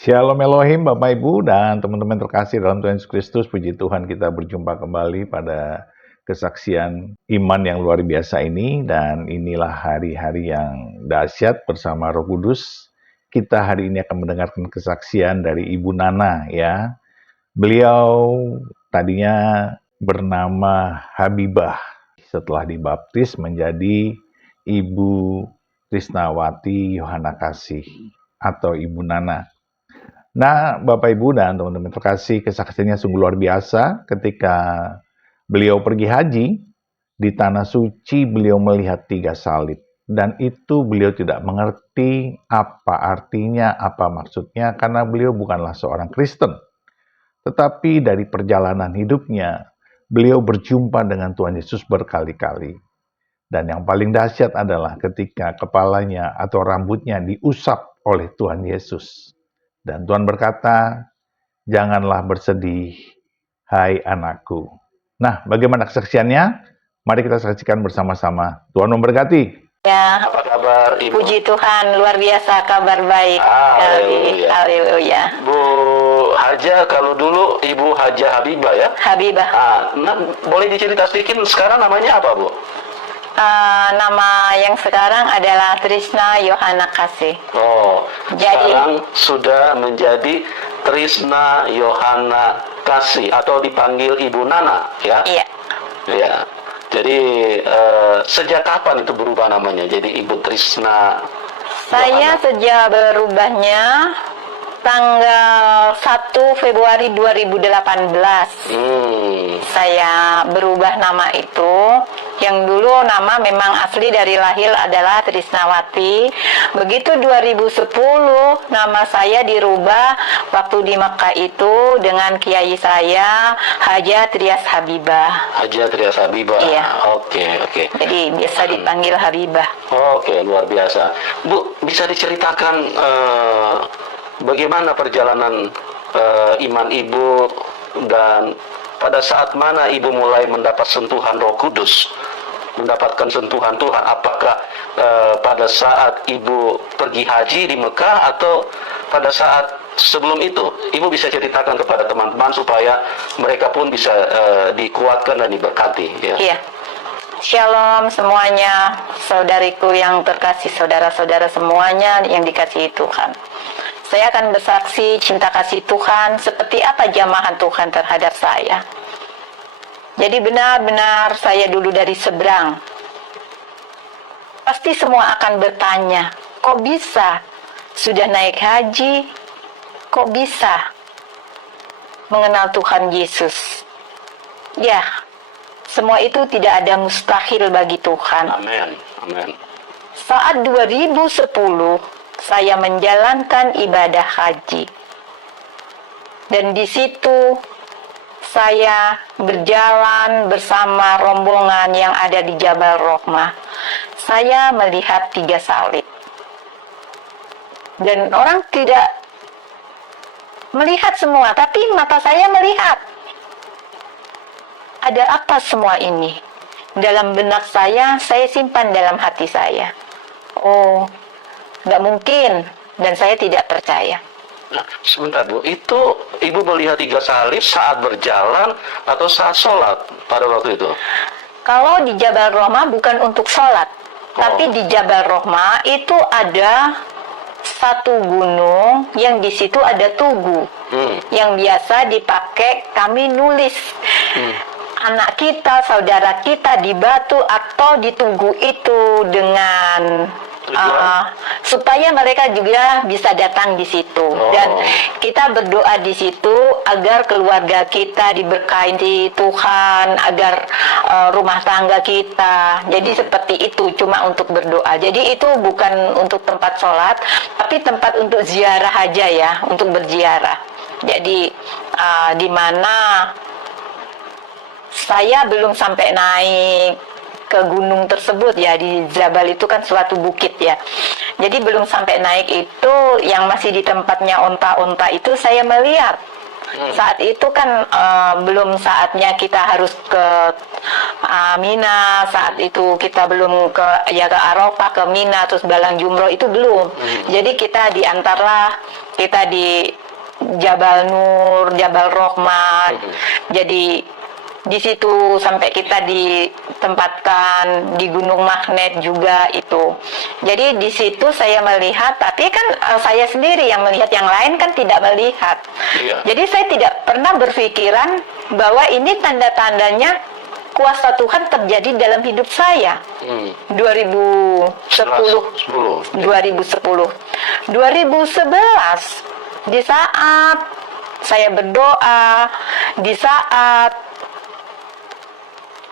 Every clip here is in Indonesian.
Shalom Elohim, Bapak Ibu dan teman-teman terkasih dalam Tuhan Yesus Kristus. Puji Tuhan kita berjumpa kembali pada kesaksian iman yang luar biasa ini. Dan inilah hari-hari yang dahsyat bersama Roh Kudus. Kita hari ini akan mendengarkan kesaksian dari Ibu Nana ya. Beliau tadinya bernama Habibah. Setelah dibaptis menjadi Ibu Trisnawati Yohana Kasih atau Ibu Nana. Nah, Bapak Ibu dan teman-teman terkasih, kesaksiannya sungguh luar biasa. Ketika beliau pergi haji, di Tanah Suci beliau melihat 3 salib. Dan itu beliau tidak mengerti apa artinya, apa maksudnya, karena beliau bukanlah seorang Kristen. Tetapi dari perjalanan hidupnya, beliau berjumpa dengan Tuhan Yesus berkali-kali. Dan yang paling dahsyat adalah ketika kepalanya atau rambutnya diusap oleh Tuhan Yesus. Dan Tuhan berkata, janganlah bersedih, hai anakku. Nah, bagaimana kesaksiannya? Mari kita saksikan bersama-sama. Tuhan memberkati. Ya, Apa kabar Ibu? puji Tuhan, luar biasa kabar baik. Haleluya. Haleluya. Bu Haja, kalau dulu Ibu Haja Habibah ya? Habibah. Boleh dicerita sedikit sekarang namanya apa Bu? Nama yang sekarang adalah Trisna Yohana Kasih. Oh, Jadi- sekarang sudah menjadi Trisna Yohana Kasih atau dipanggil Ibu Nana ya? Iya. Ya. Jadi sejak kapan itu berubah namanya jadi Ibu Trisna? Saya sejak berubahnya tanggal 1 Februari 2018. Saya berubah nama itu. Yang dulu nama memang asli dari lahir adalah Trisnawati. Begitu 2010 nama saya dirubah waktu di Mekah itu dengan kiai saya Haja Trias Habibah. Haja Trias Habibah. Iya. Oke. Jadi biasa dipanggil Habibah. Oke, luar biasa. Bu, bisa diceritakan bagaimana perjalanan iman Ibu dan pada saat mana Ibu mulai mendapat sentuhan Roh Kudus, mendapatkan sentuhan Tuhan? Apakah pada saat Ibu pergi haji di Mekah atau pada saat sebelum itu? Ibu bisa ceritakan kepada teman-teman supaya mereka pun bisa dikuatkan dan diberkati. Ya. Iya. Shalom semuanya, saudariku yang terkasih, saudara-saudara semuanya yang dikasihi Tuhan. Saya akan bersaksi cinta kasih Tuhan seperti apa jamahan Tuhan terhadap saya. Jadi benar-benar saya dulu dari seberang. Pasti semua akan bertanya, kok bisa sudah naik haji, kok bisa mengenal Tuhan Yesus? Ya, semua itu tidak ada mustahil bagi Tuhan. Amin. Saat 2010, saya menjalankan ibadah haji. Dan di situ saya berjalan bersama rombongan yang ada di Jabal Rohmah. Saya melihat 3 salib. Dan orang tidak melihat semua, tapi mata saya melihat. Ada apa semua ini? Dalam benak saya simpan dalam hati saya. Oh, nggak mungkin, dan saya tidak percaya. Nah, sebentar Bu, itu Ibu melihat 3 salib saat berjalan atau saat sholat pada waktu itu? Kalau di Jabal Rohmah bukan untuk sholat, tapi di Jabal Rohmah itu ada satu gunung yang di situ ada tugu, yang biasa dipakai kami nulis. Anak kita, saudara kita di batu atau di tugu itu dengan supaya mereka juga bisa datang di situ. Dan kita berdoa di situ agar keluarga kita diberkahi Tuhan, agar rumah tangga kita. Jadi seperti itu, cuma untuk berdoa. Jadi itu bukan untuk tempat sholat, tapi tempat untuk ziarah aja ya, untuk berziarah. Jadi di mana saya belum sampai naik ke gunung tersebut ya, di Jabal itu kan suatu bukit ya. Jadi belum sampai naik itu, yang masih di tempatnya onta-onta itu saya melihat. Saat itu kan belum saatnya kita harus ke Mina. Saat itu kita belum ke Arafah, ke Mina, terus Balang Jumroh itu belum. Jadi kita diantarlah, kita di Jabal Nur, Jabal Rahmat. Jadi di situ sampai kita ditempatkan di Gunung Magnet juga itu. Jadi di situ saya melihat, tapi kan saya sendiri yang melihat, yang lain kan tidak melihat. Jadi saya tidak pernah berpikiran bahwa ini tanda-tandanya kuasa Tuhan terjadi dalam hidup saya. 2011 di saat saya berdoa, di saat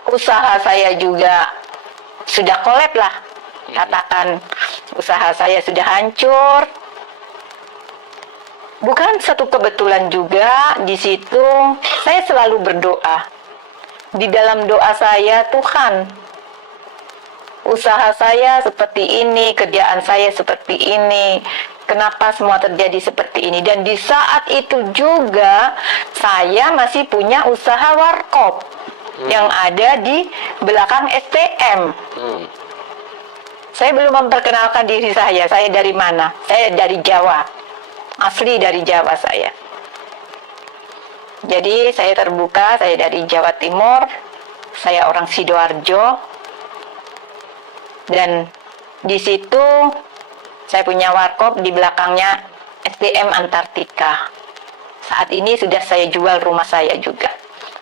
usaha saya juga sudah kolab lah, katakan usaha saya sudah hancur. Bukan satu kebetulan juga, di situ saya selalu berdoa. Di dalam doa saya, Tuhan, usaha saya seperti ini, kerjaan saya seperti ini, kenapa semua terjadi seperti ini? Dan di saat itu juga saya masih punya usaha warkop yang ada di belakang STM. Saya belum memperkenalkan diri saya dari mana? Saya dari Jawa, asli dari Jawa saya. Jadi saya terbuka, saya dari Jawa Timur, saya orang Sidoarjo, dan di situ saya punya warkop, di belakangnya SDM Antartika. Saat ini sudah saya jual rumah saya juga,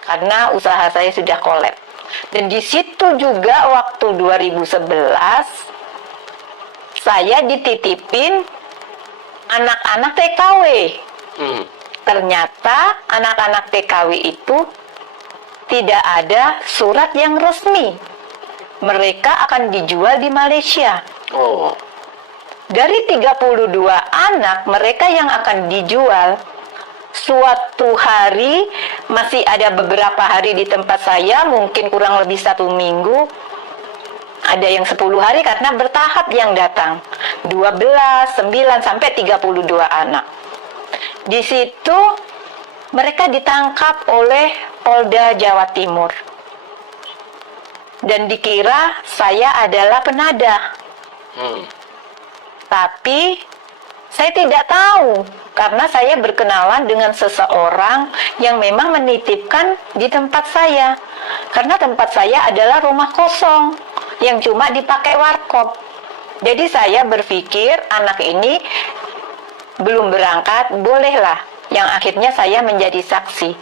karena usaha saya sudah kolab. Dan di situ juga waktu 2011 saya dititipin anak-anak TKW. Ternyata anak-anak TKW itu tidak ada surat yang resmi. Mereka akan dijual di Malaysia. Dari 32 anak mereka yang akan dijual, suatu hari, masih ada beberapa hari di tempat saya, mungkin kurang lebih 1 minggu, ada yang 10 hari karena bertahap yang datang, 12, 9, sampai 32 anak. Di situ mereka ditangkap oleh Polda Jawa Timur dan dikira saya adalah penadah. Tapi saya tidak tahu, karena saya berkenalan dengan seseorang yang memang menitipkan di tempat saya. Karena tempat saya adalah rumah kosong yang cuma dipakai warkop. Jadi saya berpikir anak ini belum berangkat, bolehlah. Yang akhirnya saya menjadi saksi.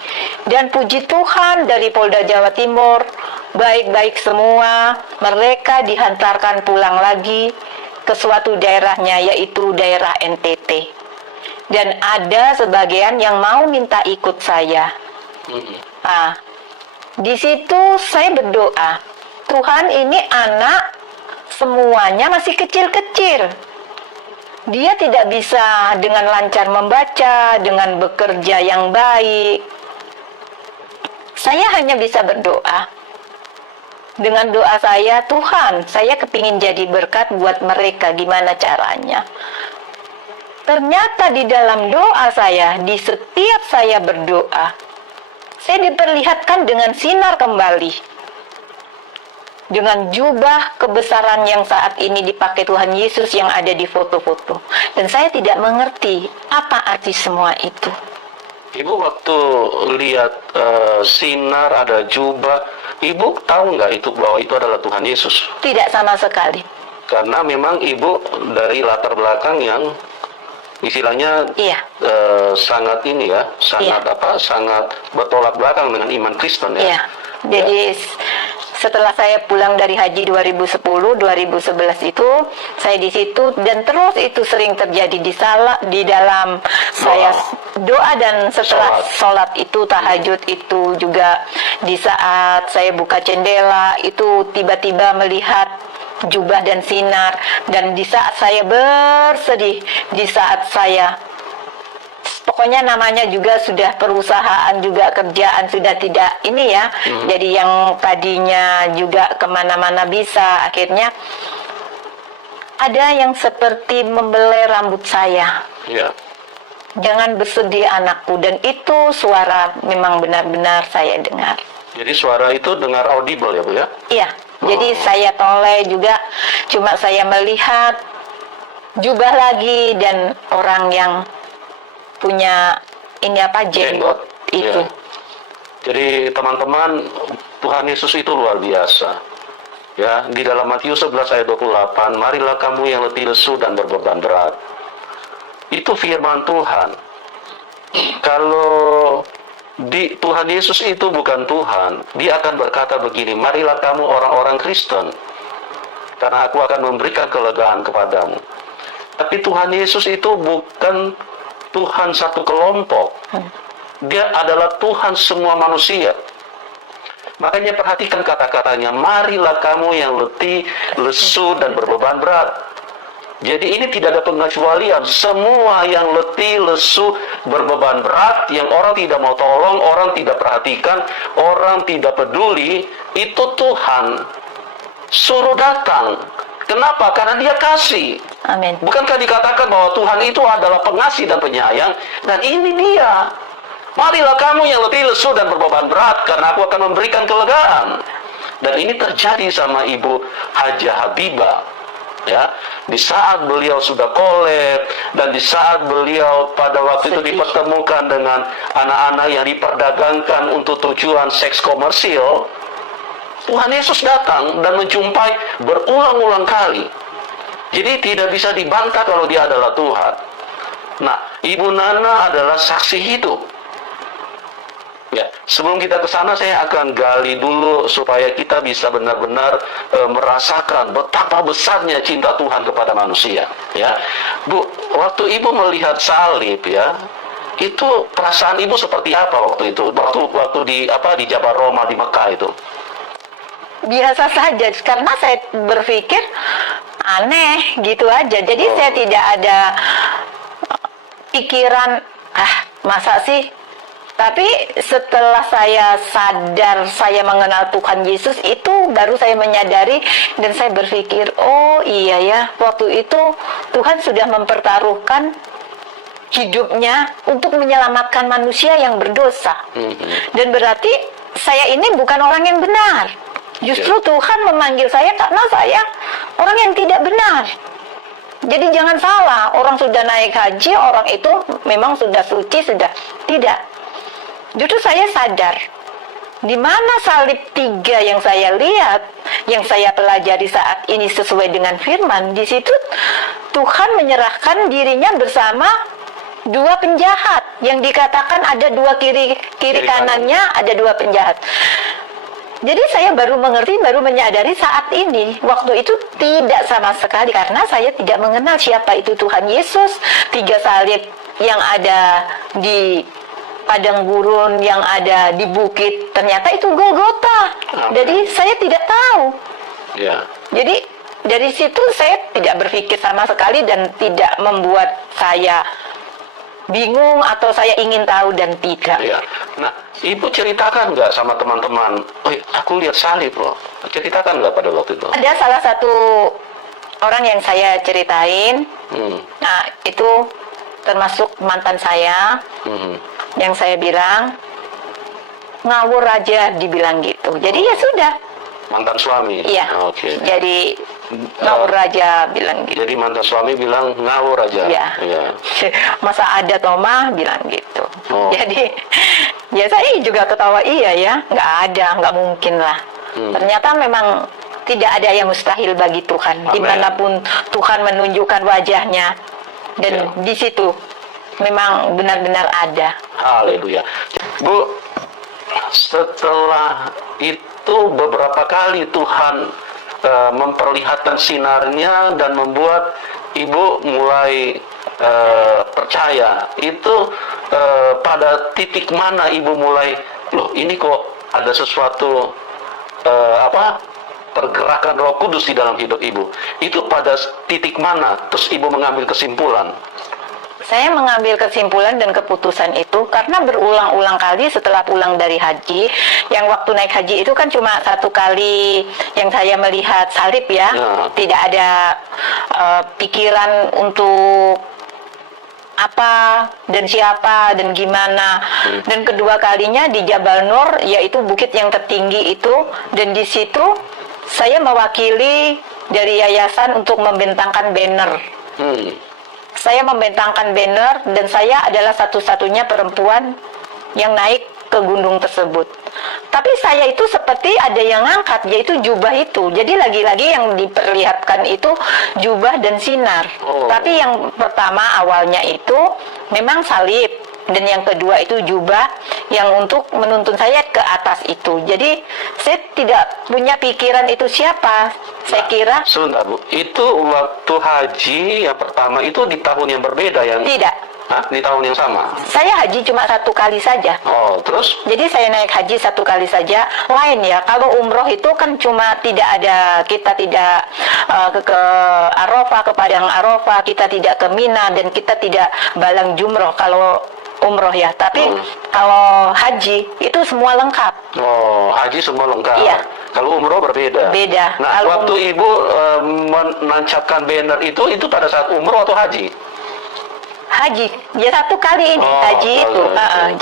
Dan puji Tuhan, dari Polda Jawa Timur baik-baik semua, mereka dihantarkan pulang lagi ke suatu daerahnya, yaitu daerah NTT. Dan ada sebagian yang mau minta ikut saya. Nah, di situ saya berdoa, Tuhan, ini anak semuanya masih kecil-kecil. Dia tidak bisa dengan lancar membaca, dengan bekerja yang baik. Saya hanya bisa berdoa. Dengan doa saya, Tuhan, saya kepingin jadi berkat buat mereka, gimana caranya? Ternyata di dalam doa saya, di setiap saya berdoa, saya diperlihatkan dengan sinar kembali. Dengan jubah kebesaran yang saat ini dipakai Tuhan Yesus yang ada di foto-foto. Dan saya tidak mengerti apa arti semua itu. Ibu waktu lihat sinar, ada jubah, Ibu tahu nggak itu bahwa itu adalah Tuhan Yesus? Tidak sama sekali. Karena memang Ibu dari latar belakang yang istilahnya sangat ini ya, sangat bertolak belakang dengan iman Kristen ya. Iya. Jadi setelah saya pulang dari haji 2010, 2011 itu saya di situ, dan terus itu sering terjadi di dalam saya doa, dan setelah sholat itu, tahajud itu juga, di saat saya buka jendela itu tiba-tiba melihat jubah dan sinar. Dan di saat saya bersedih, di saat saya pokoknya namanya juga sudah perusahaan, juga kerjaan sudah tidak ini ya. Jadi yang tadinya juga kemana-mana bisa, akhirnya ada yang seperti membelai rambut saya. Jangan bersedih anakku. Dan itu suara memang benar-benar saya dengar. Jadi suara itu dengar audible ya Bu ya? Iya, jadi saya toleh juga, cuma saya melihat jubah lagi dan orang yang punya ini apa, jenggot itu. Ya. Jadi teman-teman, Tuhan Yesus itu luar biasa. Ya, di dalam Matius 11 ayat 28, marilah kamu yang letih lesu dan berbeban berat. Itu firman Tuhan. Kalau Tuhan Yesus itu bukan Tuhan, dia akan berkata begini, marilah kamu orang-orang Kristen, karena aku akan memberikan kelegaan kepadamu. Tapi Tuhan Yesus itu bukan Tuhan satu kelompok. Dia adalah Tuhan semua manusia. Makanya perhatikan kata-katanya, marilah kamu yang letih, lesu, dan berbeban berat. Jadi ini tidak ada pengecualian. Semua yang letih, lesu, berbeban berat, yang orang tidak mau tolong, orang tidak perhatikan, orang tidak peduli, itu Tuhan suruh datang. Kenapa? Karena dia kasih. Amin. Bukankah dikatakan bahwa Tuhan itu adalah pengasih dan penyayang? Dan ini dia. Marilah kamu yang letih, lesu, dan berbeban berat, karena aku akan memberikan kelegaan. Dan ini terjadi sama Ibu Hajah Habibah. Ya, di saat beliau sudah kolab, dan di saat beliau pada waktu itu dipertemukan dengan anak-anak yang diperdagangkan untuk tujuan seks komersil, Tuhan Yesus datang dan menjumpai berulang-ulang kali. Jadi tidak bisa dibantah kalau dia adalah Tuhan. Nah, Ibu Nana adalah saksi hidup. Ya, sebelum kita ke sana saya akan gali dulu supaya kita bisa benar-benar merasakan betapa besarnya cinta Tuhan kepada manusia. Ya, Bu, waktu Ibu melihat salib ya, itu perasaan Ibu seperti apa waktu itu? Waktu di Jabal Roma di Mekah itu? Biasa saja, karena saya berpikir aneh gitu aja. Jadi saya tidak ada pikiran, masa sih? Tapi setelah saya sadar, saya mengenal Tuhan Yesus, itu baru saya menyadari dan saya berpikir, oh iya ya, waktu itu Tuhan sudah mempertaruhkan hidupnya untuk menyelamatkan manusia yang berdosa. Dan berarti saya ini bukan orang yang benar. Justru Tuhan memanggil saya karena saya orang yang tidak benar. Jadi jangan salah, orang sudah naik haji, orang itu memang sudah suci, sudah tidak. Justru saya sadar, di mana salib 3 yang saya lihat, yang saya pelajari saat ini sesuai dengan firman, di situ Tuhan menyerahkan dirinya bersama 2 penjahat, yang dikatakan ada 2 kiri kanannya, ada 2 penjahat. Jadi saya baru mengerti, baru menyadari saat ini. Waktu itu tidak sama sekali, karena saya tidak mengenal siapa itu Tuhan Yesus. 3 salib yang ada di padang gurun, yang ada di bukit, ternyata itu Golgota. Jadi saya tidak tahu. Jadi dari situ saya tidak berpikir sama sekali dan tidak membuat saya bingung atau saya ingin tahu, dan tidak. Nah, Ibu ceritakan nggak sama teman-teman, aku lihat salib loh. Ceritakan nggak pada waktu itu? Ada salah satu orang yang saya ceritain. Nah, itu termasuk mantan saya. Yang saya bilang, ngawur aja, dibilang gitu. Jadi ya sudah. Mantan suami? Iya. Oke. Jadi ngawur aja, bilang gitu. Jadi mantan suami bilang ngawur aja? Iya. Masa ada Toma bilang gitu. Jadi ya saya juga ketawa, iya ya, nggak ada, nggak mungkin lah. Ternyata memang tidak ada yang mustahil bagi Tuhan. Dimanapun Tuhan menunjukkan wajahnya, dan di situ memang benar-benar ada. Haleluya. Bu, setelah itu beberapa kali Tuhan memperlihatkan sinarnya dan membuat Ibu mulai percaya. Itu pada titik mana Ibu mulai, loh ini kok ada sesuatu pergerakan Roh Kudus di dalam hidup Ibu. Itu pada titik mana terus Ibu mengambil kesimpulan? Saya mengambil kesimpulan dan keputusan itu karena berulang-ulang kali setelah pulang dari haji. Yang waktu naik haji itu kan cuma 1 kali yang saya melihat salib ya. Tidak ada pikiran untuk apa dan siapa dan gimana. Dan kedua kalinya di Jabal Nur, yaitu bukit yang tertinggi itu, dan di situ saya mewakili dari yayasan untuk membentangkan banner. Saya membentangkan banner dan saya adalah satu-satunya perempuan yang naik ke gunung tersebut. Tapi saya itu seperti ada yang ngangkat, yaitu jubah itu. Jadi lagi-lagi yang diperlihatkan itu jubah dan sinar. Tapi yang pertama awalnya itu memang salib, dan yang kedua itu jubah yang untuk menuntun saya ke atas itu. Jadi saya tidak punya pikiran itu siapa. Saya kira sebentar Bu, itu waktu haji yang pertama itu di tahun yang berbeda yang tidak. Hah? Di tahun yang sama? Saya haji cuma 1 kali saja. Oh, terus? Jadi saya naik haji 1 kali saja. Lain ya, kalau umroh itu kan cuma tidak ada, kita tidak ke Arafah, ke Padang Arafah, kita tidak ke Mina, dan kita tidak balang jumroh kalau umroh ya. Tapi kalau haji itu semua lengkap. Oh, haji semua lengkap. Iya. Kalau umroh berbeda. Beda. Nah, kalau waktu Ibu menancapkan banner itu pada saat umroh atau haji? Haji, ya 1 kali ini haji itu.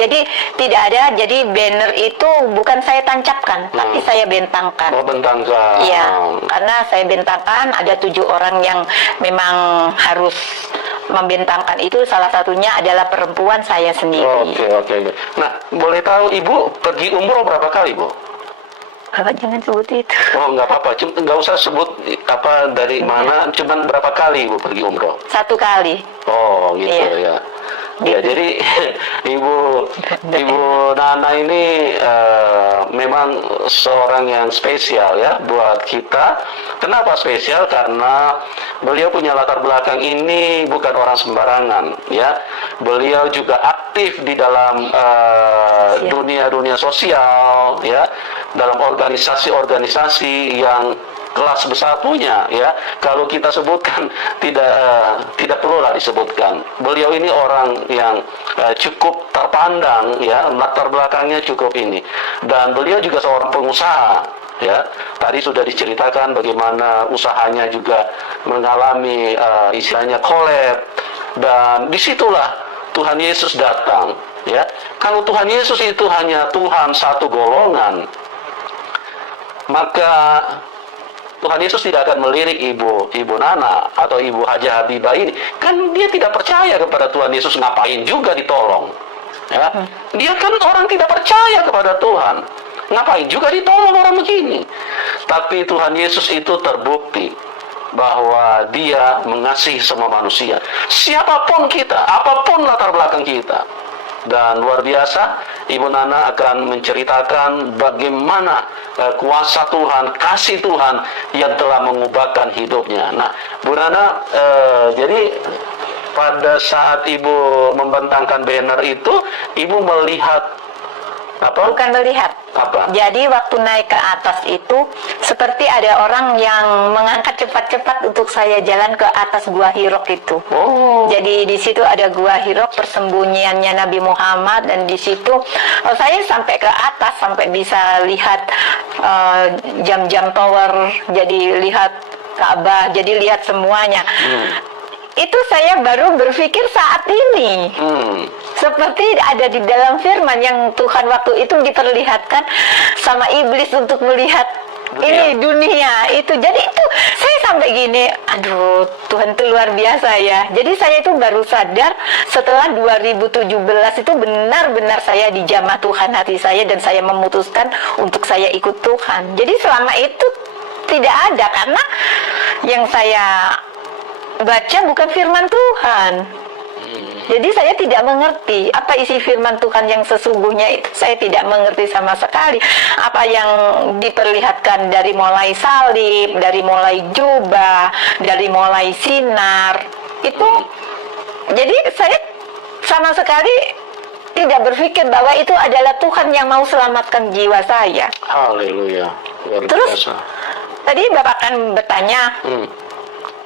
Jadi tidak ada, jadi banner itu bukan saya tancapkan, tapi saya bentangkan. Oh, bentangkan. Iya, karena saya bentangkan, ada 7 orang yang memang harus membentangkan itu, salah satunya adalah perempuan saya sendiri. Oke. Nah, boleh tahu Ibu pergi umroh berapa kali, Bu? Bapak jangan sebut itu. Oh, nggak apa-apa, nggak usah sebut apa dari mana, cuman berapa kali Ibu pergi umroh? 1 kali. Oh, gitu ya. Ya, jadi Ibu Nana ini memang seorang yang spesial ya buat kita. Kenapa spesial? Karena beliau punya latar belakang ini bukan orang sembarangan ya. Beliau juga aktif di dalam dunia sosial ya, dalam organisasi-organisasi yang kelas bersatunya ya. Kalau kita sebutkan tidak perlulah disebutkan. Beliau ini orang yang cukup terpandang ya, latar belakangnya cukup ini, dan beliau juga seorang pengusaha ya. Tadi sudah diceritakan bagaimana usahanya juga mengalami istilahnya collab, dan disitulah Tuhan Yesus datang ya. Kalau Tuhan Yesus itu hanya Tuhan satu golongan, maka Tuhan Yesus tidak akan melirik Ibu Nana atau Ibu Haji Habibah ini. Kan dia tidak percaya kepada Tuhan Yesus, ngapain juga ditolong. Ya. Dia kan orang tidak percaya kepada Tuhan. Ngapain juga ditolong orang begini. Tapi Tuhan Yesus itu terbukti bahwa dia mengasihi semua manusia. Siapapun kita, apapun latar belakang kita. Dan luar biasa, Ibu Nana akan menceritakan bagaimana kuasa Tuhan, kasih Tuhan yang telah mengubahkan hidupnya. Nah, Bu Nana, jadi pada saat Ibu membentangkan banner itu, Ibu melihat apa? Bukan melihat. Apa? Jadi waktu naik ke atas itu seperti ada orang yang mengangkat cepat-cepat untuk saya jalan ke atas Gua Hirok itu. Oh. Jadi di situ ada Gua Hirok, persembunyiannya Nabi Muhammad, dan di situ saya sampai ke atas, sampai bisa lihat jam-jam tower, jadi lihat Ka'bah, jadi lihat semuanya. Itu saya baru berpikir saat ini. Seperti ada di dalam firman yang Tuhan waktu itu diperlihatkan sama iblis untuk melihat ini dunia itu. Jadi itu saya sampai gini, aduh Tuhan itu luar biasa ya. Jadi saya itu baru sadar setelah 2017 itu benar-benar saya dijamah Tuhan hati saya, dan saya memutuskan untuk saya ikut Tuhan. Jadi selama itu tidak ada, karena yang saya baca bukan firman Tuhan. Jadi saya tidak mengerti apa isi firman Tuhan yang sesungguhnya itu. Saya tidak mengerti sama sekali apa yang diperlihatkan dari mulai salib, dari mulai jubah, dari mulai sinar. Itu jadi saya sama sekali tidak berpikir bahwa itu adalah Tuhan yang mau selamatkan jiwa saya. Haleluya. Terus tadi Bapak kan bertanya,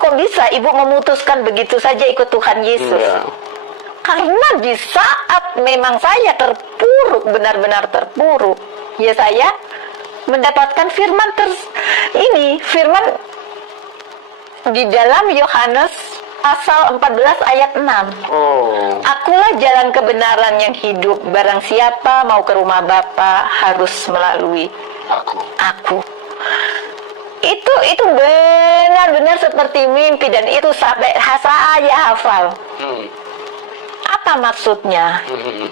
kok bisa Ibu memutuskan begitu saja ikut Tuhan Yesus? Karena di saat memang saya terpuruk, benar-benar terpuruk, ya saya mendapatkan firman firman di dalam Yohanes pasal 14 ayat 6. Oh. Akulah jalan kebenaran yang hidup, barang siapa mau ke rumah Bapa harus melalui aku. Itu benar-benar seperti mimpi, dan itu sampai saya hafal. Apa maksudnya?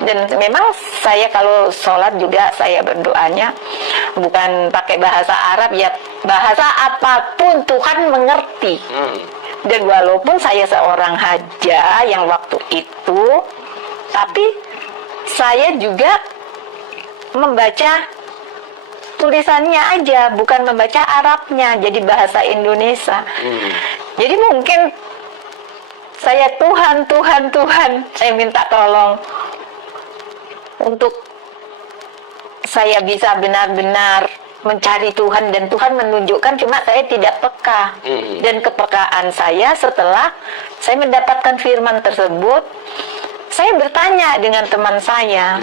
Dan memang saya kalau sholat juga saya berdoanya bukan pakai bahasa Arab, ya bahasa apapun Tuhan mengerti. Dan walaupun saya seorang haja yang waktu itu, tapi saya juga membaca tulisannya aja, bukan membaca Arabnya, jadi bahasa Indonesia. Jadi mungkin saya Tuhan, saya minta tolong untuk saya bisa benar-benar mencari Tuhan, dan Tuhan menunjukkan, cuma saya tidak peka. Dan kepekaan saya setelah saya mendapatkan firman tersebut, saya bertanya dengan teman saya,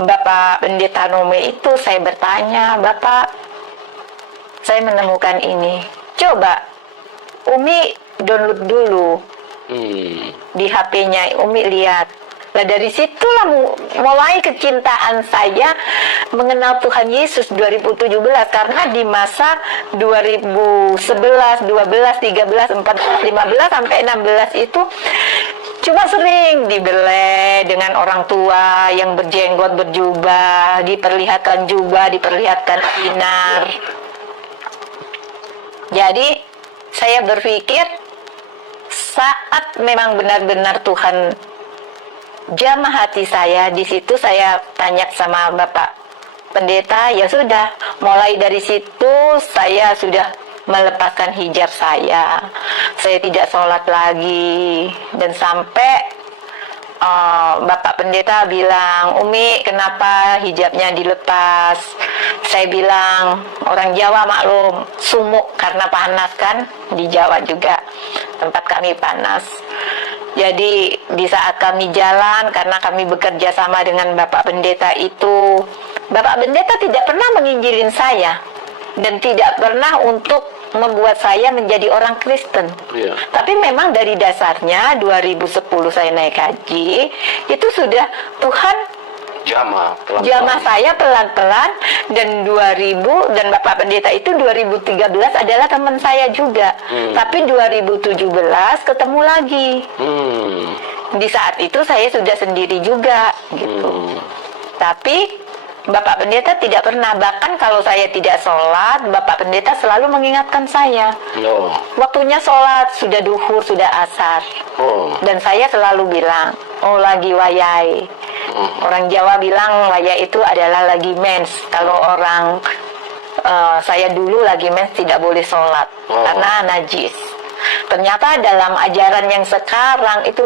Bapak Pendeta Nome itu, saya bertanya, Bapak, saya menemukan ini. Coba Umi download dulu di HP-nya, Umi lihat. Nah dari situlah mulai kecintaan saya mengenal Tuhan Yesus 2017, karena di masa 2011, 12, 13, 14, 15 sampai 16 itu cuma sering dibelai dengan orang tua yang berjenggot, berjubah, diperlihatkan jubah, diperlihatkan sinar. Jadi saya berpikir saat memang benar-benar Tuhan jamah hati saya, di situ saya tanya sama Bapak Pendeta, ya sudah, mulai dari situ saya sudah melepaskan hijab saya tidak sholat lagi, dan sampai Bapak Pendeta bilang, Umi kenapa hijabnya dilepas? Saya bilang, orang Jawa maklum, sumuk karena panas kan, di Jawa juga tempat kami panas. Jadi di saat kami jalan, karena kami bekerja sama dengan Bapak Pendeta itu, Bapak Pendeta tidak pernah menginjilin saya, dan tidak pernah untuk membuat saya menjadi orang Kristen. Tapi memang dari dasarnya 2010 saya naik haji, itu sudah Tuhan jamah saya pelan-pelan, dan 2000, dan Bapak Pendeta itu 2013 adalah teman saya juga. Tapi 2017 ketemu lagi. Di saat itu saya sudah sendiri juga gitu. Tapi Bapak Pendeta tidak pernah, bahkan kalau saya tidak sholat, Bapak Pendeta selalu mengingatkan saya. Waktunya sholat, sudah duhur, sudah asar. Dan saya selalu bilang, oh lagi wayai. Orang Jawa bilang wayai itu adalah lagi mens. Kalau orang saya dulu lagi mens tidak boleh sholat karena najis. Ternyata dalam ajaran yang sekarang itu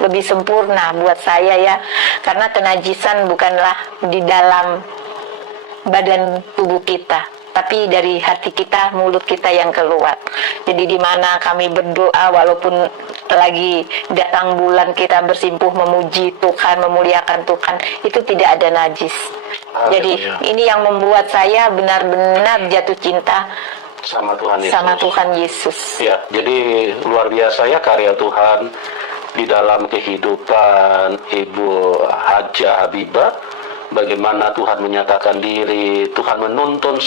lebih sempurna buat saya ya, karena kenajisan bukanlah di dalam badan tubuh kita, tapi dari hati kita, mulut kita yang keluar. Jadi di mana kami berdoa, walaupun lagi datang bulan, kita bersimpuh memuji Tuhan, memuliakan Tuhan, itu tidak ada najis. Jadi ini yang membuat saya benar-benar jatuh cinta sama Tuhan Yesus. Ya, jadi luar biasa ya karya Tuhan di dalam kehidupan Ibu Haja Habibah. Bagaimana Tuhan menyatakan diri, Tuhan menuntun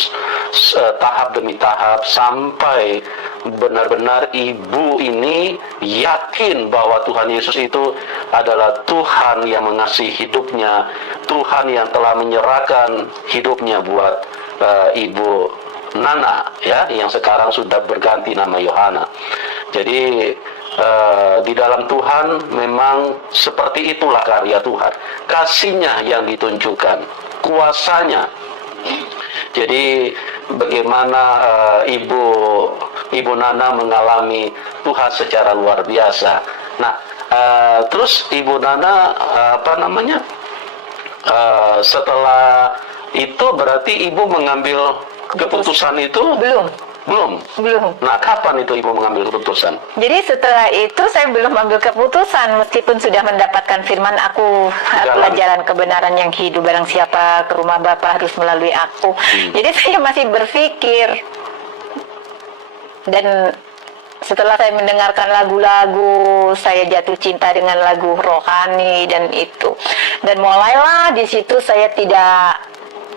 tahap demi tahap sampai benar-benar ibu ini yakin bahwa Tuhan Yesus itu adalah Tuhan yang mengasihi hidupnya, Tuhan yang telah menyerahkan hidupnya buat Ibu Nana ya, yang sekarang sudah berganti nama Yohana. Jadi di dalam Tuhan memang seperti itulah karya Tuhan, kasihnya yang ditunjukkan, kuasanya. Jadi bagaimana Ibu Nana mengalami Tuhan secara luar biasa. Nah, terus Ibu Nana setelah itu berarti Ibu mengambil keputusan itu? Belum. Nah, kapan itu Ibu mengambil keputusan? Jadi setelah itu saya belum ambil keputusan, meskipun sudah mendapatkan firman, akulah jalan kebenaran yang hidup, barang siapa ke rumah Bapa harus melalui aku. Jadi saya masih berpikir, dan setelah saya mendengarkan lagu-lagu, saya jatuh cinta dengan lagu rohani dan itu. Dan mulailah di situ saya tidak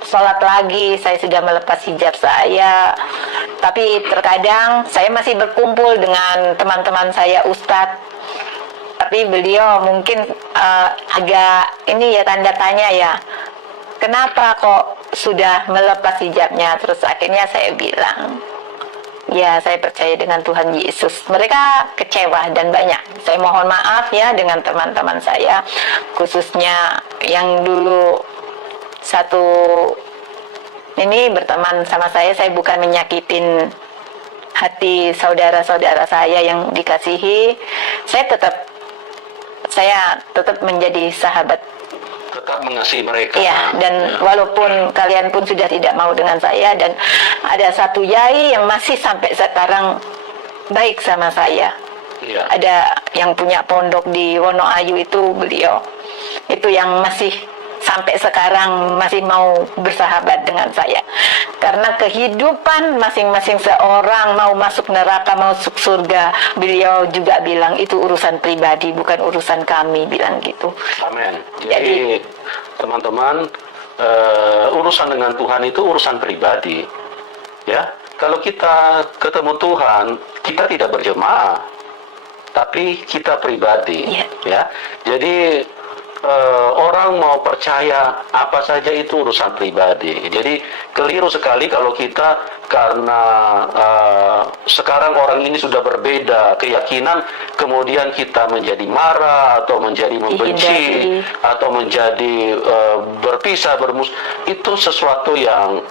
sholat lagi, saya sudah melepas hijab saya. Tapi terkadang saya masih berkumpul dengan teman-teman saya ustadz. Tapi beliau mungkin agak ini ya tanda tanya ya. Kenapa kok sudah melepas hijabnya? Terus akhirnya saya bilang, ya saya percaya dengan Tuhan Yesus. Mereka kecewa dan banyak. Saya mohon maaf ya dengan teman-teman saya, khususnya yang dulu satu ini berteman sama saya bukan menyakitin hati saudara-saudara saya yang dikasihi. Saya tetap menjadi sahabat, tetap mengasihi mereka. iya, dan walaupun kalian pun sudah tidak mau dengan saya, dan ada satu yai yang masih sampai sekarang baik sama saya. Iya. Ada yang punya pondok di Wonoayu itu, beliau itu yang masih sampai sekarang masih mau bersahabat dengan saya. Karena kehidupan masing-masing seorang, mau masuk neraka, mau masuk surga, beliau juga bilang itu urusan pribadi, bukan urusan kami, bilang gitu. Amin. Jadi teman-teman, urusan dengan Tuhan itu urusan pribadi. Ya, kalau kita ketemu Tuhan, kita tidak berjemaah, tapi kita pribadi. Ya, jadi orang mau percaya apa saja itu urusan pribadi. Jadi keliru sekali kalau kita karena sekarang orang ini sudah berbeda keyakinan, kemudian kita menjadi marah atau menjadi membenci atau menjadi berpisah bermusuh. Itu sesuatu yang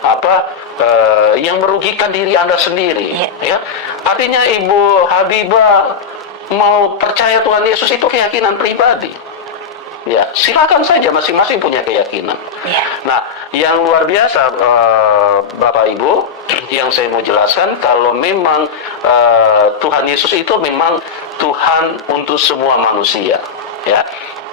yang merugikan diri Anda sendiri. Ya, artinya Ibu Habibah mau percaya Tuhan Yesus itu keyakinan pribadi. Ya, silakan saja, masing-masing punya keyakinan. Nah, yang luar biasa Bapak Ibu, yang saya mau jelaskan, kalau memang Tuhan Yesus itu memang Tuhan untuk semua manusia. Ya,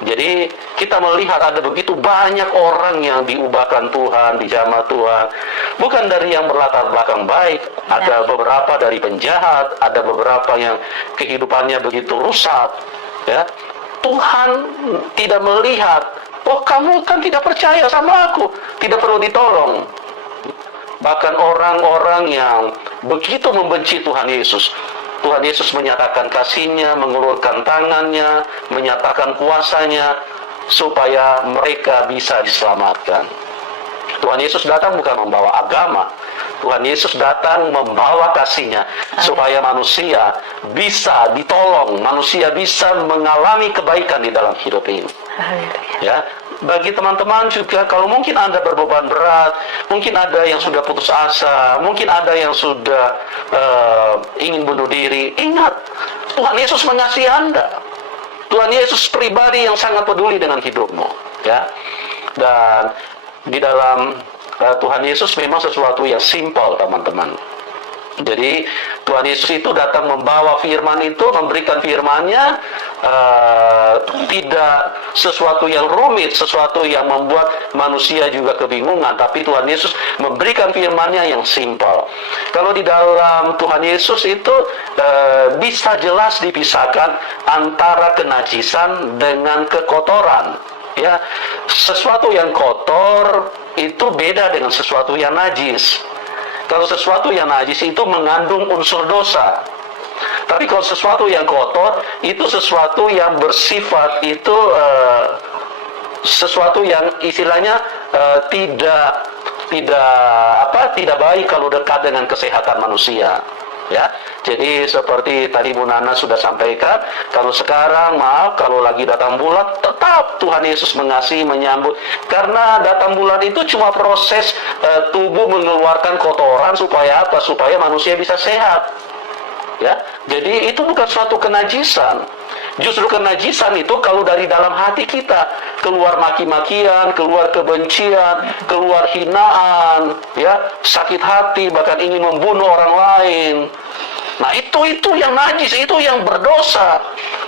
jadi kita melihat ada begitu banyak orang yang diubahkan Tuhan, dijamah Tuhan, bukan dari yang berlatar belakang baik. Ada beberapa dari penjahat, ada beberapa yang kehidupannya begitu rusak. Ya, Tuhan tidak melihat, oh kamu kan tidak percaya sama aku, tidak perlu ditolong. Bahkan orang-orang yang begitu membenci Tuhan Yesus, Tuhan Yesus menyatakan kasih-Nya, mengulurkan tangannya, menyatakan kuasa-Nya, supaya mereka bisa diselamatkan. Tuhan Yesus datang bukan membawa agama, Tuhan Yesus datang membawa kasih-Nya supaya manusia bisa ditolong, manusia bisa mengalami kebaikan di dalam hidup ini. Ya, bagi teman-teman juga, kalau mungkin Anda berbeban berat, mungkin ada yang sudah putus asa, mungkin ada yang sudah ingin bunuh diri, ingat, Tuhan Yesus mengasihi Anda. Tuhan Yesus pribadi yang sangat peduli dengan hidupmu. Ya, dan di dalam Tuhan Yesus memang sesuatu yang simpel, teman-teman. Jadi Tuhan Yesus itu datang membawa firman itu, memberikan firman-Nya, tidak sesuatu yang rumit, sesuatu yang membuat manusia juga kebingungan, tapi Tuhan Yesus memberikan firman-Nya yang simpel. Kalau di dalam Tuhan Yesus itu bisa jelas dipisahkan antara kenajisan dengan kekotoran. Ya, sesuatu yang kotor itu beda dengan sesuatu yang najis. Kalau sesuatu yang najis itu mengandung unsur dosa. Tapi kalau sesuatu yang kotor itu sesuatu yang bersifat itu sesuatu yang istilahnya tidak baik kalau dekat dengan kesehatan manusia. Ya, jadi seperti tadi Bu Nana sudah sampaikan, kalau sekarang maaf kalau lagi datang bulan, tetap Tuhan Yesus mengasihi, menyambut, karena datang bulan itu cuma proses tubuh mengeluarkan kotoran supaya apa? Supaya manusia bisa sehat. Ya, jadi itu bukan suatu kenajisan. Justru kenajisan itu kalau dari dalam hati kita keluar maki-makian, keluar kebencian, keluar hinaan, ya, sakit hati, bahkan ingin membunuh orang lain. Nah, itu yang najis, itu yang berdosa.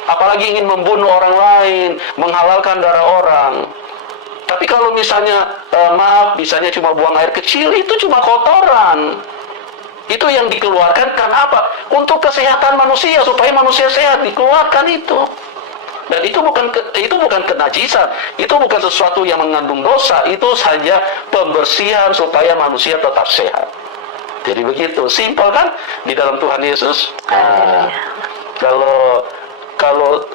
Apalagi ingin membunuh orang lain, menghalalkan darah orang. Tapi kalau misalnya misalnya cuma buang air kecil, itu cuma kotoran. Itu yang dikeluarkan karena apa? Untuk kesehatan manusia, supaya manusia sehat, dikeluarkan itu. Dan itu bukan kenajisan, itu bukan sesuatu yang mengandung dosa, itu saja pembersihan supaya manusia tetap sehat. Jadi begitu, simpel kan di dalam Tuhan Yesus. Kalau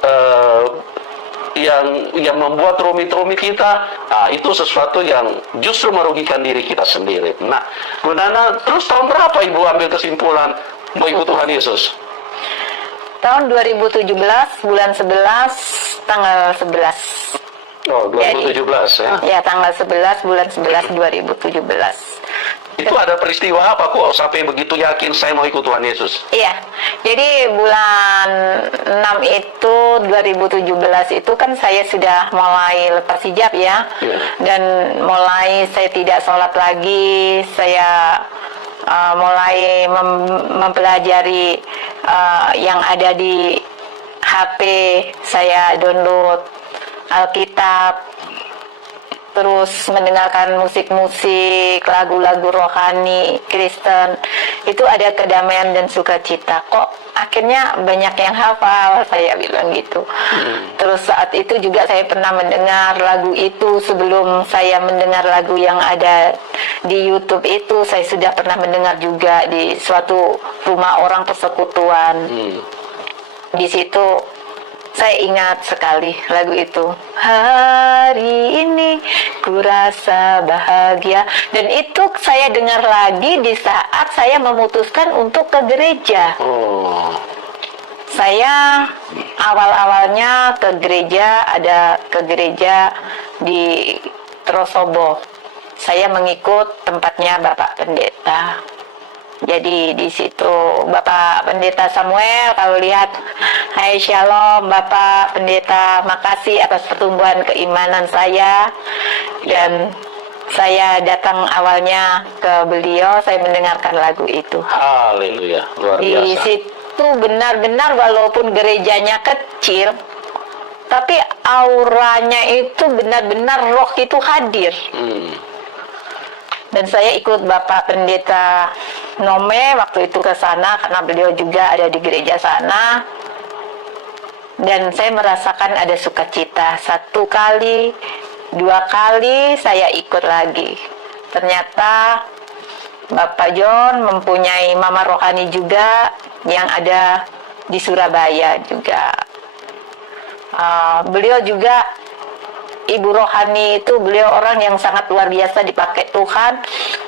yang membuat rumit-rumit kita, itu sesuatu yang justru merugikan diri kita sendiri. Nah, Bu Nana, terus tahun berapa Ibu ambil kesimpulan mau ikut Tuhan Yesus? Tahun 2017, bulan 11, tanggal 11. Oh, 2017 ya? Ya, tanggal 11, bulan 11, 2017. Itu ada peristiwa apa kok sampai begitu yakin saya mau ikut Tuhan Yesus? Iya, jadi bulan 6 itu 2017 itu kan saya sudah mulai lepas hijab ya. Dan mulai saya tidak sholat lagi, saya mulai mempelajari yang ada di HP, saya download Alkitab, terus mendengarkan musik-musik, lagu-lagu rohani Kristen. Itu ada kedamaian dan sukacita. Kok akhirnya banyak yang hafal, saya bilang gitu. Terus saat itu juga saya pernah mendengar lagu itu. Sebelum saya mendengar lagu yang ada di YouTube itu, saya sudah pernah mendengar juga di suatu rumah orang persekutuan. Di situ saya ingat sekali lagu itu. Hari ini ku rasa bahagia. Dan itu saya dengar lagi di saat saya memutuskan untuk ke gereja. Saya awal-awalnya ke gereja, ada ke gereja di Trosobo. Saya mengikut tempatnya Bapak Pendeta. Jadi di situ Bapak Pendeta Samuel, kalau lihat, hai shalom Bapak Pendeta, makasih atas pertumbuhan keimanan saya. Dan saya datang awalnya ke beliau, saya mendengarkan lagu itu. Haleluya, luar biasa. Di situ benar-benar walaupun gerejanya kecil, tapi auranya itu benar-benar roh itu hadir. Dan saya ikut Bapak Pendeta Nome waktu itu ke sana karena beliau juga ada di gereja sana. Dan saya merasakan ada sukacita. 1 kali, 2 kali saya ikut lagi. Ternyata Bapak John mempunyai mama rohani juga yang ada di Surabaya juga. Beliau juga Ibu rohani itu, beliau orang yang sangat luar biasa dipakai Tuhan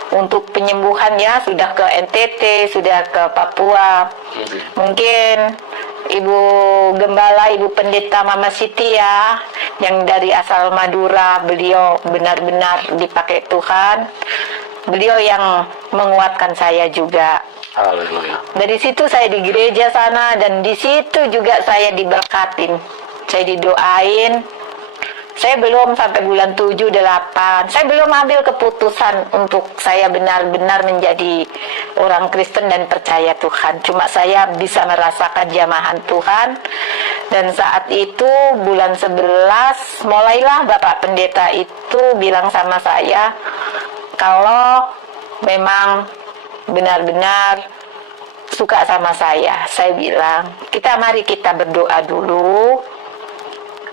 untuk penyembuhan ya, sudah ke NTT, sudah ke Papua. Mungkin Ibu Gembala, Ibu Pendeta Mama Siti ya, yang dari asal Madura, beliau benar-benar dipakai Tuhan. Beliau yang menguatkan saya juga. Haleluya. Dari situ saya di gereja sana, dan di situ juga saya diberkatin. Saya didoain. Saya belum sampai bulan 7, 8. Saya belum ambil keputusan untuk saya benar-benar menjadi orang Kristen dan percaya Tuhan. Cuma saya bisa merasakan jamahan Tuhan. Dan saat itu bulan 11 mulailah Bapak Pendeta itu bilang sama saya, kalau memang benar-benar suka sama saya bilang, mari kita berdoa dulu.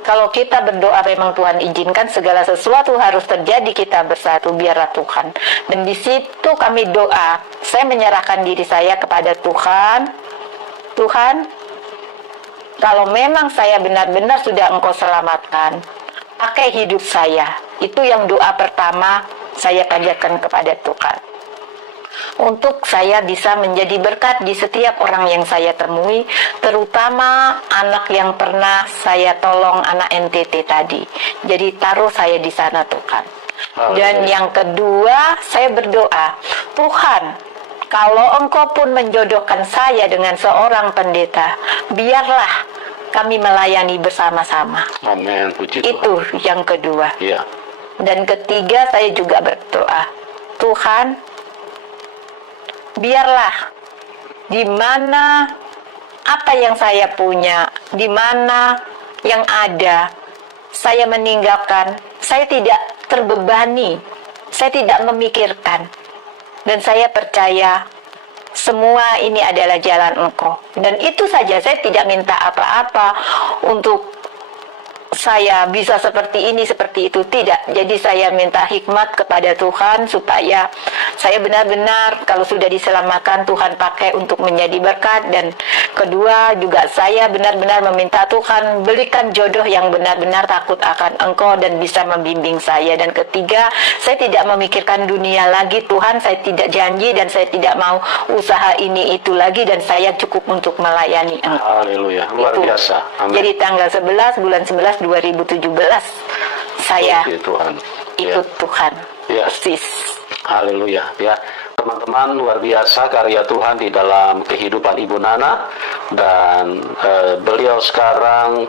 Kalau kita berdoa memang Tuhan izinkan segala sesuatu harus terjadi, kita bersatu, biarlah Tuhan. Dan di situ kami doa, saya menyerahkan diri saya kepada Tuhan. Tuhan, kalau memang saya benar-benar sudah Engkau selamatkan, pakai hidup saya. Itu yang doa pertama saya panjatkan kepada Tuhan. Untuk saya bisa menjadi berkat di setiap orang yang saya temui, terutama anak yang pernah saya tolong, anak NTT tadi. Jadi taruh saya di sana Tuhan. Dan yang kedua, saya berdoa, Tuhan, kalau Engkau pun menjodohkan saya dengan seorang pendeta, biarlah kami melayani bersama-sama. Amin, puji Tuhan. Itu yang kedua. Iya. Dan ketiga, saya juga berdoa, Tuhan, biarlah di mana apa yang saya punya, di mana yang ada, saya meninggalkan, saya tidak terbebani, saya tidak memikirkan. Dan saya percaya semua ini adalah jalan Engkau. Dan itu saja, saya tidak minta apa-apa untuk saya bisa seperti ini, seperti itu, tidak. Jadi saya minta hikmat kepada Tuhan supaya saya benar-benar kalau sudah diselamatkan Tuhan pakai untuk menjadi berkat. Dan kedua juga saya benar-benar meminta Tuhan berikan jodoh yang benar-benar takut akan Engkau dan bisa membimbing saya. Dan ketiga, saya tidak memikirkan dunia lagi Tuhan, saya tidak janji dan saya tidak mau usaha ini itu lagi, dan saya cukup untuk melayani Engkau. Haleluya, luar biasa. Amin. Jadi tanggal 11 bulan 11 2017 saya Tuhan. ikut Tuhan. Ya. Persis. Haleluya. Ya, teman-teman, luar biasa karya Tuhan di dalam kehidupan Ibu Nana, dan beliau sekarang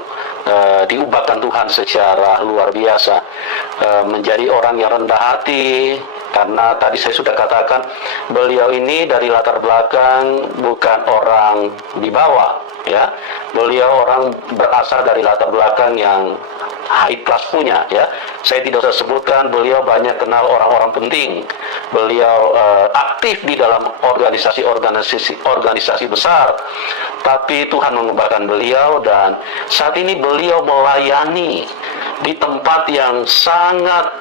diubahkan Tuhan secara luar biasa, menjadi orang yang rendah hati. Karena tadi saya sudah katakan, beliau ini dari latar belakang bukan orang di bawah, ya. Beliau orang berasal dari latar belakang yang high class punya, ya. Saya tidak usah sebutkan, beliau banyak kenal orang-orang penting. Beliau aktif di dalam organisasi besar. Tapi Tuhan mengubahkan beliau, dan saat ini beliau melayani di tempat yang sangat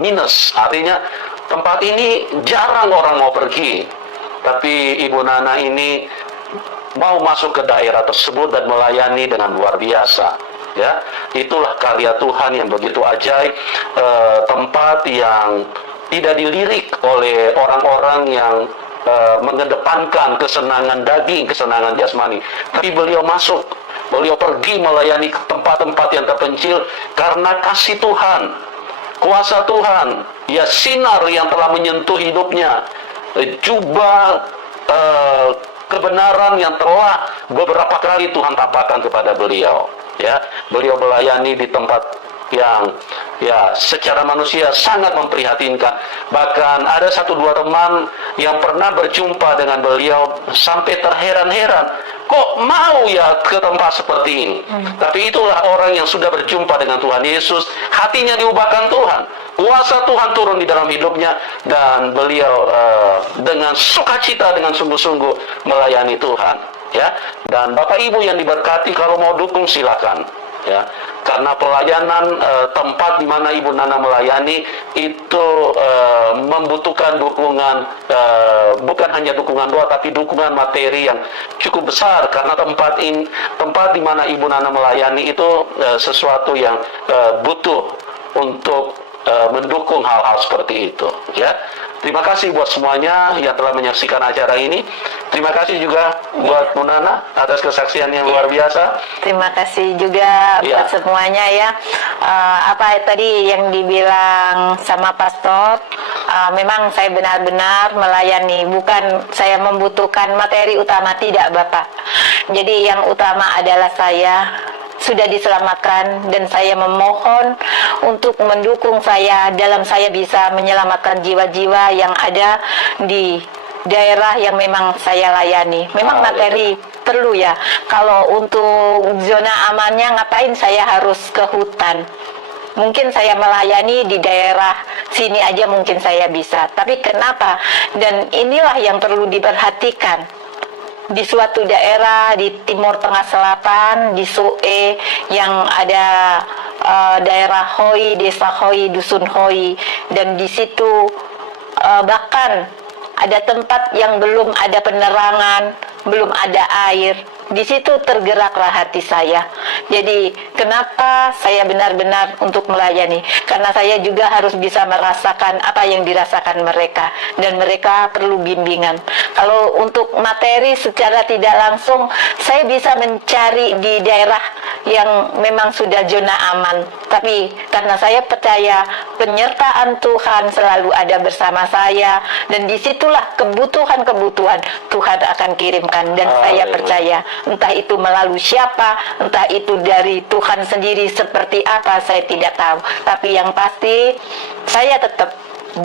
minus, artinya tempat ini jarang orang mau pergi, tapi Ibu Nana ini mau masuk ke daerah tersebut dan melayani dengan luar biasa, ya. Itulah karya Tuhan yang begitu ajaib, tempat yang tidak dilirik oleh orang-orang yang mengedepankan kesenangan daging, kesenangan jasmani, tapi beliau masuk, beliau pergi melayani ke tempat-tempat yang terpencil karena kasih Tuhan, kuasa Tuhan, ya, sinar yang telah menyentuh hidupnya, jubah kebenaran yang telah beberapa kali Tuhan tampakkan kepada beliau, ya. Beliau melayani di tempat yang, ya, secara manusia sangat memprihatinkan. Bahkan ada 1-2 teman yang pernah berjumpa dengan beliau sampai terheran-heran, kok mau ya ke tempat seperti ini. Tapi itulah orang yang sudah berjumpa dengan Tuhan Yesus, hatinya diubahkan Tuhan, kuasa Tuhan turun di dalam hidupnya, dan beliau dengan sukacita, dengan sungguh-sungguh melayani Tuhan, ya. Dan Bapak Ibu yang diberkati, kalau mau dukung silakan, ya. Karena pelayanan tempat di mana Ibu Nana melayani itu membutuhkan dukungan, bukan hanya dukungan doa, tapi dukungan materi yang cukup besar. Karena tempat di mana Ibu Nana melayani itu sesuatu yang butuh untuk mendukung hal-hal seperti itu, ya. Terima kasih buat semuanya yang telah menyaksikan acara ini. Terima kasih juga buat Bu Nana atas kesaksian yang luar biasa. Terima kasih juga buat semuanya, ya. Apa tadi yang dibilang sama pastor, memang saya benar-benar melayani, bukan saya membutuhkan materi utama, tidak Bapak. Jadi yang utama adalah saya sudah diselamatkan, dan saya memohon untuk mendukung saya dalam saya bisa menyelamatkan jiwa-jiwa yang ada di daerah yang memang saya layani. Memang materi perlu, ya. Kalau untuk zona amannya, ngapain saya harus ke hutan? Mungkin saya melayani di daerah sini aja mungkin saya bisa. Tapi kenapa? Dan inilah yang perlu diperhatikan. Di suatu daerah di Timur Tengah Selatan, di Soe, yang ada daerah Hoi, desa Hoi, dusun Hoi, dan di situ bahkan ada tempat yang belum ada penerangan, belum ada air. Di situ tergeraklah hati saya. Jadi kenapa saya benar-benar untuk melayani? Karena saya juga harus bisa merasakan apa yang dirasakan mereka, dan mereka perlu bimbingan. Kalau untuk materi secara tidak langsung, saya bisa mencari di daerah yang memang sudah zona aman. Tapi karena saya percaya penyertaan Tuhan selalu ada bersama saya, dan disitulah kebutuhan-kebutuhan Tuhan akan kirimkan. Dan saya percaya, entah itu melalui siapa, entah itu dari Tuhan sendiri seperti apa, saya tidak tahu. Tapi yang pasti, saya tetap,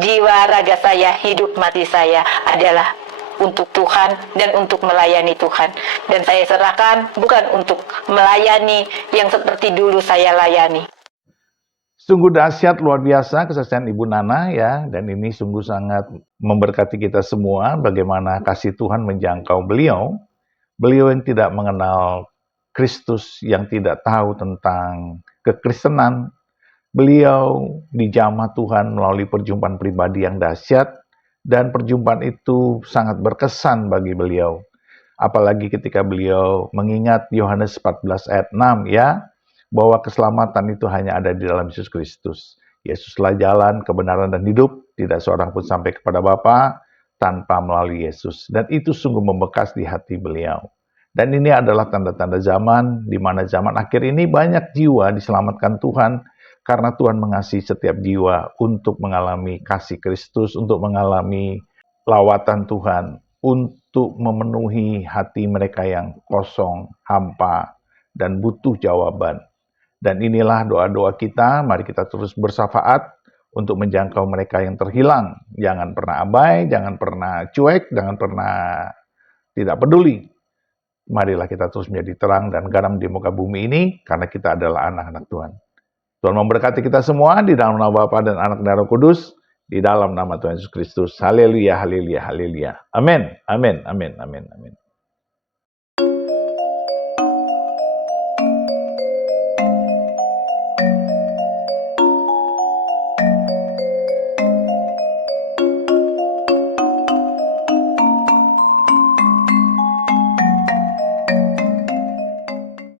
jiwa raga saya, hidup mati saya adalah untuk Tuhan dan untuk melayani Tuhan. Dan saya serahkan bukan untuk melayani yang seperti dulu saya layani. Sungguh dahsyat, luar biasa kesaksian Ibu Nana ya, dan ini sungguh sangat memberkati kita semua bagaimana kasih Tuhan menjangkau beliau. Beliau yang tidak mengenal Kristus, yang tidak tahu tentang kekristenan. Beliau dijamah Tuhan melalui perjumpaan pribadi yang dahsyat, dan perjumpaan itu sangat berkesan bagi beliau. Apalagi ketika beliau mengingat Yohanes 14 ayat 6 ya, bahwa keselamatan itu hanya ada di dalam Yesus Kristus. Yesuslah jalan, kebenaran, dan hidup. Tidak seorang pun sampai kepada Bapa tanpa melalui Yesus. Dan itu sungguh membekas di hati beliau. Dan ini adalah tanda-tanda zaman, di mana zaman akhir ini banyak jiwa diselamatkan Tuhan, karena Tuhan mengasihi setiap jiwa untuk mengalami kasih Kristus, untuk mengalami lawatan Tuhan, untuk memenuhi hati mereka yang kosong, hampa, dan butuh jawaban. Dan inilah doa-doa kita, mari kita terus bersafaat untuk menjangkau mereka yang terhilang. Jangan pernah abai, jangan pernah cuek, jangan pernah tidak peduli. Marilah kita terus menjadi terang dan garam di muka bumi ini, karena kita adalah anak-anak Tuhan. Tuhan memberkati kita semua di dalam nama Bapa dan Anak dan Roh Kudus, di dalam nama Tuhan Yesus Kristus. Haleluya, haleluya, haleluya. Amin, amin, amin, amin, amin.